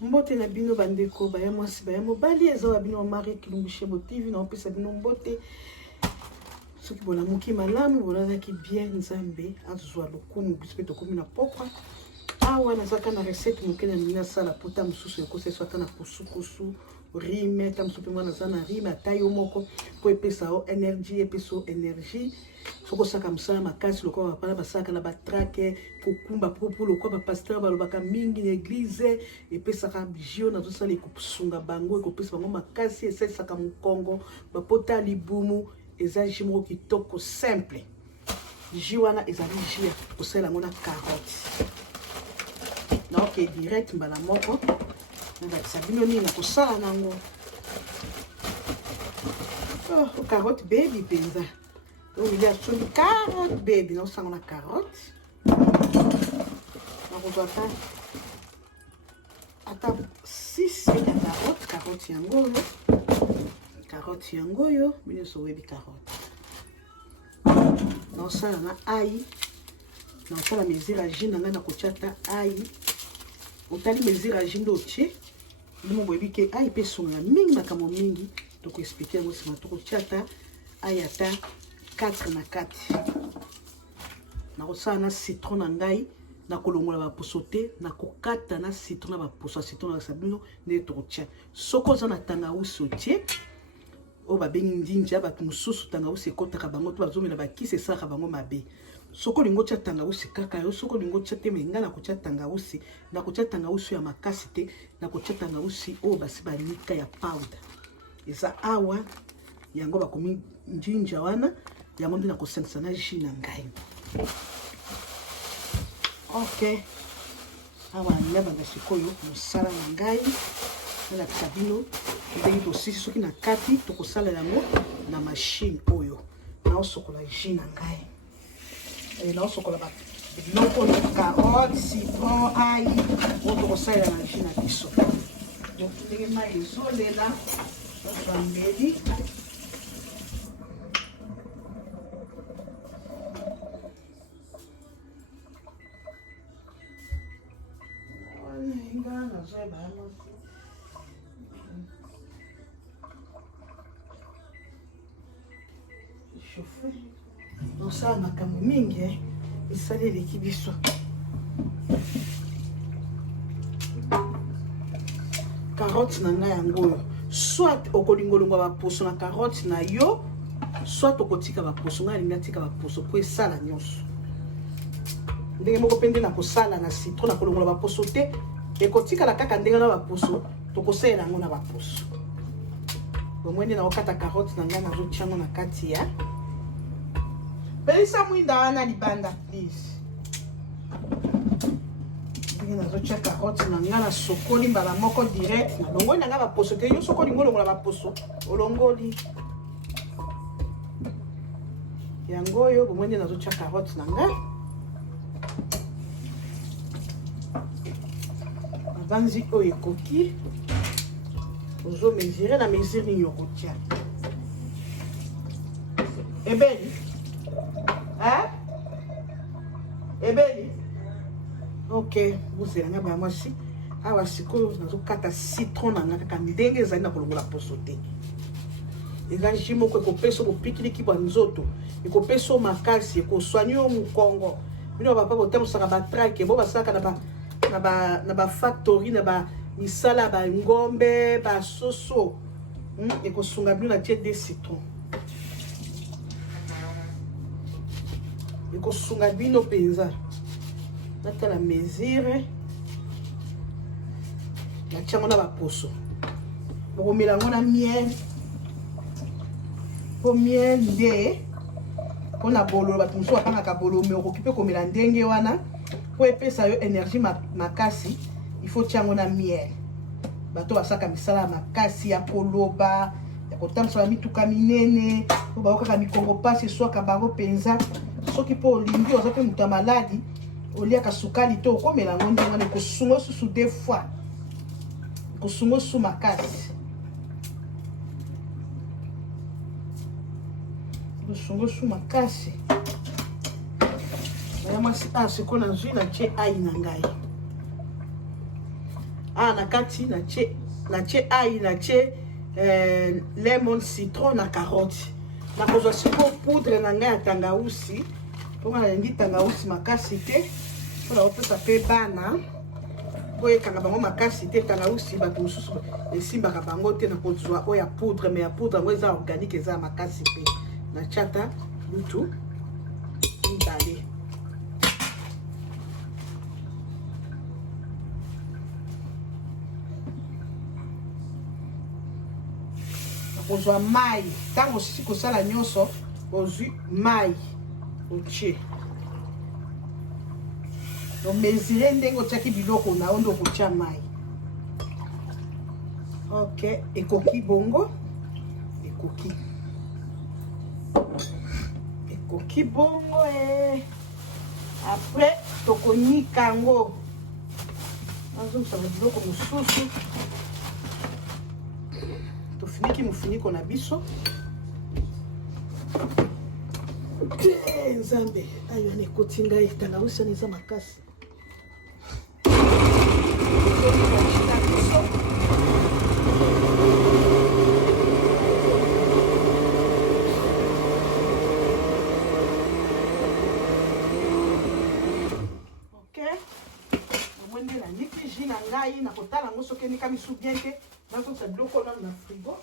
Mbote na bino bandeko baya mwasi baya mobali eza wa bino Marie Kilumbuche TV na opesa bino mbote soki bona muki malamu bona ki bien nzambe azwa lokumu biso to komi na pokwa awa nazaka na recette mokena mina sala pota mususu ekose swata na kusukusu rime tam sope mwana zana rime atayo moko po epesa o energie epeso energie soko saka musala makasi lokwa bapala basaka na batrake kokumba popo lokwa ba pasteur balobaka mingi na église epesaka bijio na tosala ekusunga bango ekopesa bango makasi esesaka mukongo bapota libumu eza jimo kitoko simple jiwana ezali jia kosala ngona carotte na ok direct mbala moko na sabino ni na kosala nango carotte baby penza donc il y a sur carotte baby non sang na carotte na ko ata 6 ya carotte yango yo bino so webi carotte non sala na ai non sala mesure à jina na kochata ai otali mesure à jindo che ndimo boyebi ke ai pe songa mingi makamo mingi to ko expliquer ngo sima to kochata ai ata 4 na 4 na kosala na citron na ngai na kolongola ba posote na kokata na citron na ba poso citron na sabino ne to kocha soko za na tangausi otie o ba bengi ndinja ba mususu tangausi ekotaka bango to bazomela ba kise saka bango mabe soko lingo cha tangausi kaka yo soko lingo cha temenga na kocha tangausi na kocha tangausi ya makasi te na kocha tangausi o basi ba nika ya powder eza awa yango bakomi njinja wana yango ndina kosensa na jus na ngai ok awa nyaba na sikoyo musala na ngai na kabino ndenge tosisi soki na kati tokosala yango na machine oyo na osokola jus na ngai na osokola ba biloko na carotte citron ai oyo tokosala na jus na biso ndenge mai ezolela bambeli on sala makambo mingi esali eleki biso carotte na ngai yango oyo soit okolingolonga baposo na carotte na yo soit okotika baposo ngai alingi atika baposo po esala nyonso ndenge moko mpe nde na kosala na citron na kolongola baposo te ekotikala kaka ndenge na baposo tokosalela yango na baposo bomwe nde nakokata carotte na ngai nazotia yango na kati ya pelisa mwinda wana libanda please ndenge nazotia carotte na ngai na sokoli mbala moko direct na longoli na ngai baposo te yo sokoli ngo longola baposo olongoli yango oyo bomwe nde nazotia carotte na ngai banzi oyo ekoki ozo mesure na mesure nini okotia ebeli ebeli ok bozela nga baya mwasi awa sikoyo nazokata citron na nga kaka ndenge ezali na kolongola poso te eza jus moko ekopesa bopikiliki bwa nzoto ekopesa makasi ekoswani yo mokongo bino bapapa botamosaka batrake bo basalaka na ba factory na ba misala ba ngombe ba soso ekosunga bino na tie de citron ekosunga bino penza natala mesure na tiango na baposo bokomela yango na miel po miel nde mpona bololo bato mosusu bapangaka bololo me okoki mpe komela ndenge wana po epesa yo énergie makasi il faut tiango na miel bato basaka misala makasi ya koloba ya kotambola mituka minene po bakokaka mikongo pasi eswaka bango penza soki mpo olingi oza mpe moto ya maladi oliaka sukali te okomela yango ndenge wana ekosunga susu deux fois ekosunga su makasi ekosunga su makasi baya mwasi sikoyo nazwi na tie ai na ngai na kati na tie ail na tie lemon citron na carotte na kozwa siko poudre na ngai ya tangausi mpona nalingi tangausi makasi te mpona kopesa mpe bana boye kanga bango makasi te tangausi bato mosusu esimbaka bango te na kozwa oyo ya poudre mais ya poudre yango eza organique eza ya makasi mpe na tiata lutu mibale kozwa mai ntango osisi kosala nyonso ozwi mai otie omesire ndenge otiaki biloko na yo nde okotia mai ok ekoki bongo ekoki bongo après tokonika yango nazongisa biloko mosusu tofiniki mofiniko na biso nzambe ayo ana ekoti ngai tangausi wana eza makasi namwende naniki jus na ngai na kotala yango soki enikami su bien te nazokisa biloko nano na frigo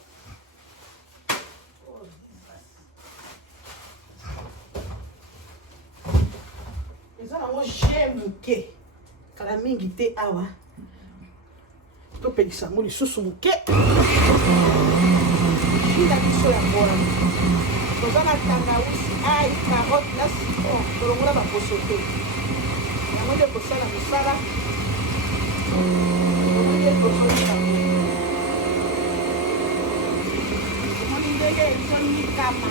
eza nango je moke kala mingi te awa topelisa yango lisusu moke jus na biso yango wana toza na tangausi ai carotte na citron tolongola baposo te yango nde kosala mosala omoni ndenge ezonikama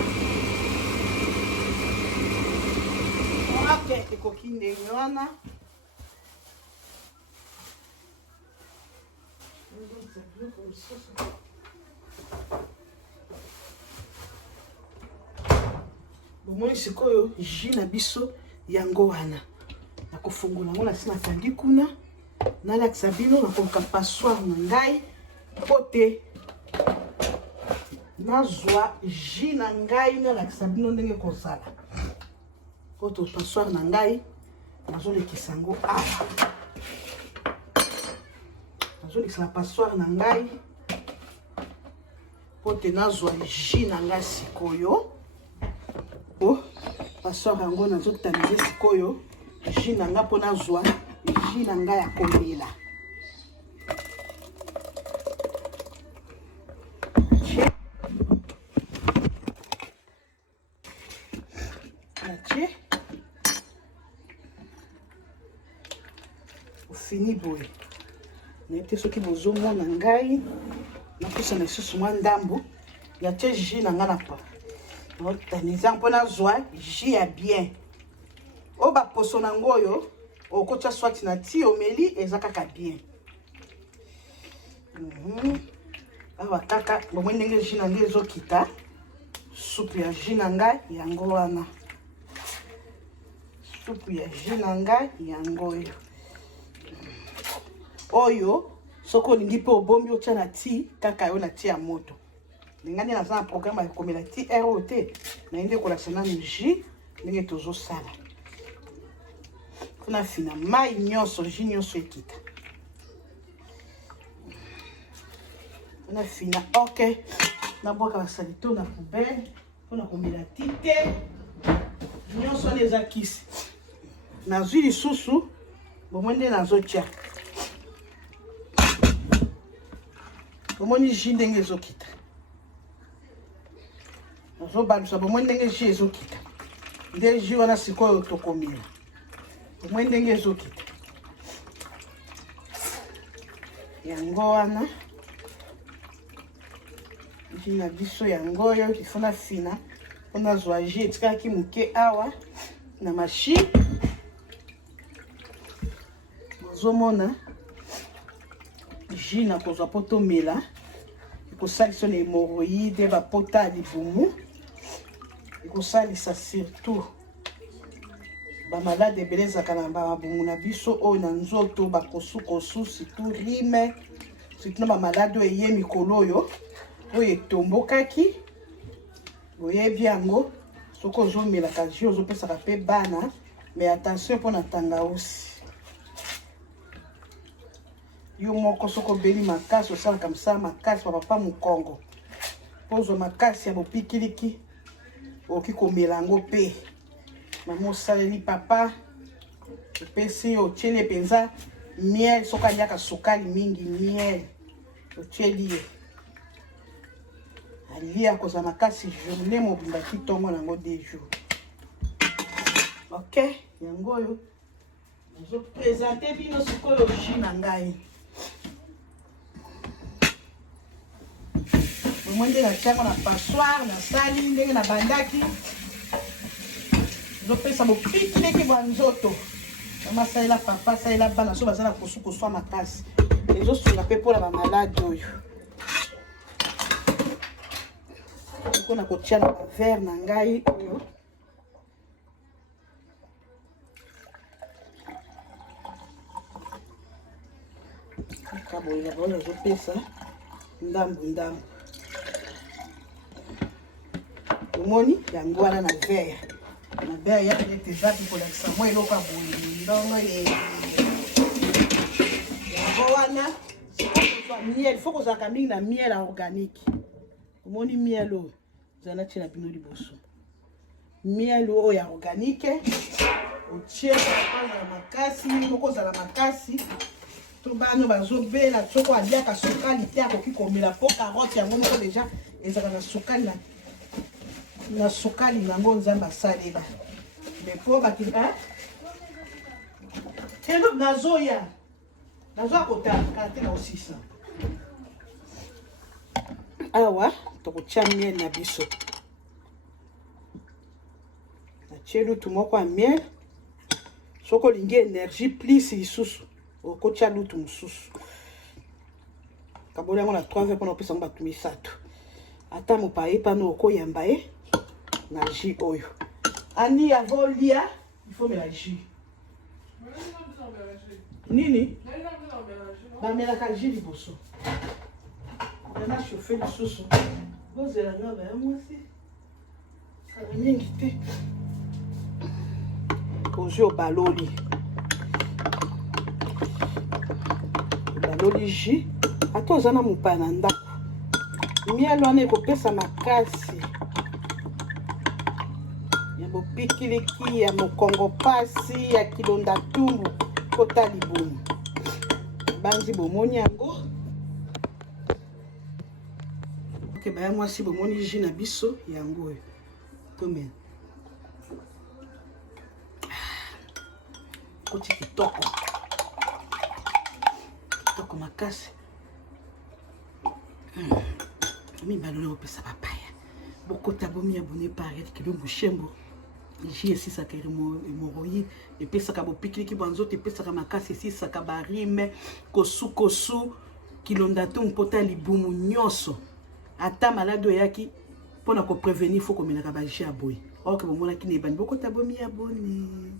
ok ekoki ndenge wana bomoni sikoyo jus na biso yango wana nakofungola yango na nsima tandi kuna nalakisa bino nakoluka passoire na ngai mpo te nazwa jus na ngai nalakisa bino ndenge kozala mpo to passoire na ngai nazolekisa yango awa nazolekisa na passoire na ngai mpo te nazwa jus na ngai sikoyo po passoire yango nazotamize sikoyo jus na ngai mpo nazwa jus na ngai ya komela natie ofini boye naye soki bozomona ngai napesana lisusu mwa ndambo yatie jus na ngai na pa otaniza mpo nazwa jus ya bien oyo baposo nango oyo okotia swati na ti omeli eza kaka bien awa kaka bomoi ndenge jus na ngai ezokita supu ya jus na ngai yango wana supu ya jus na ngai yango oyo soki olingi mpe obombi otia na ti kaka yo na ti ya moto ndenge nde naza na programme ya komela ti aire oyo te naye nde kolakisa nanu jus ndenge tozosala mpona fina mai nyonso jus nyonso ekita mpona fina ok nabwaka basalito na poubele mpona komela ti te nyonso wana eza kisi nazwi lisusu bomoi nde nazotia bomoni jus ndenge ezokita nazobalusa bomoi ndenge jus ezokita nde jus wana sikoyo tokomela bomoi ndenge ezokita yango wana jus na biso yango oyo ifona fina mpona zwa jus etikaki moke awa na machine bozomona jus na kozwa mpo tomela ekosalisa na hémorroïde bapota ya libumu ekosalisa surtout ba malade beleza kana ba bungu na biso o na nzoto ba kosu surtout rime surtout ba malade eye mikolo yo oye tombokaki oye biango soko zo mela ka jio zo pesa ka pe bana mais attention pour na tanga aussi yo moko soko beli makasi osala comme ça makasi papa mukongo pozo makasi ya bopikiliki oki komelango pe mamo saleli papa pesi otiele penza miel soka nyaka sukali mingi miel otieli alia koza makasi journée mobimba kitongo nango 2 jours ok yango yo nazo présenter bino sikoyo jus na ngai bomwende na tiango na passoire na sali ndenge na bandaki zopesa bopikileki bwa nzoto amasalela papa salela bana so baza na kosukosu makasi ezosunga mpe mpona bamalade oyo mpona kotia na bavere na ngai oyo kabolela baoyo azopesa ndambu omoni yango wana na vere na vere ya peut-être ezaki kolakisa mwa eloko ya boye ndongo yango wana miel faut kozalaka mingi na miel organique omoni miel oyo ezala tie na bino liboso miel oyo ya organique otie kozala makasi moko ozala makasi to bano bazobela soko aliaka sukali te akoki komela po carotte yango moko deja ezalaka na sukali na sukali nango nzambe asalela mais po bakila telo nazoya kotaka te na osisa awa tokotia miel na biso natie lutu moko ya miel soko olingi énergie plus lisusu okotia lutu mosusu kaboli yango na 3 heures mpona kopesa yango bato 3 ata mopaye pano okoyamba ye na jus oyo ani avolia il faut mela jus nini bamelaka jus liboso yana chauffe lisusu bozela nga baya mwasi sala mingi te ozwi obaloli jus ata oza na mopaya na ndako miel wana ekopesa makasi ya bopikiliki ya mokongo pasi ya kilonda tumbu kota libumu banzi bomoni yango ok baya mwasi bomoni jus na biso yango oyo tomena koti kitoko makasi mibalo na opesa papaya bokota bomi abone pare kilombo shembo ji esisaka hémorroïde epesaka bopikiliki bwa nzoto epesaka makasi esisaka barime kosu kilonda to mpota libumu nyonso ata malade oyaki mpona koprevenir fo komelaka baji ya boye oke bomonaki na ebani bokota bomi abone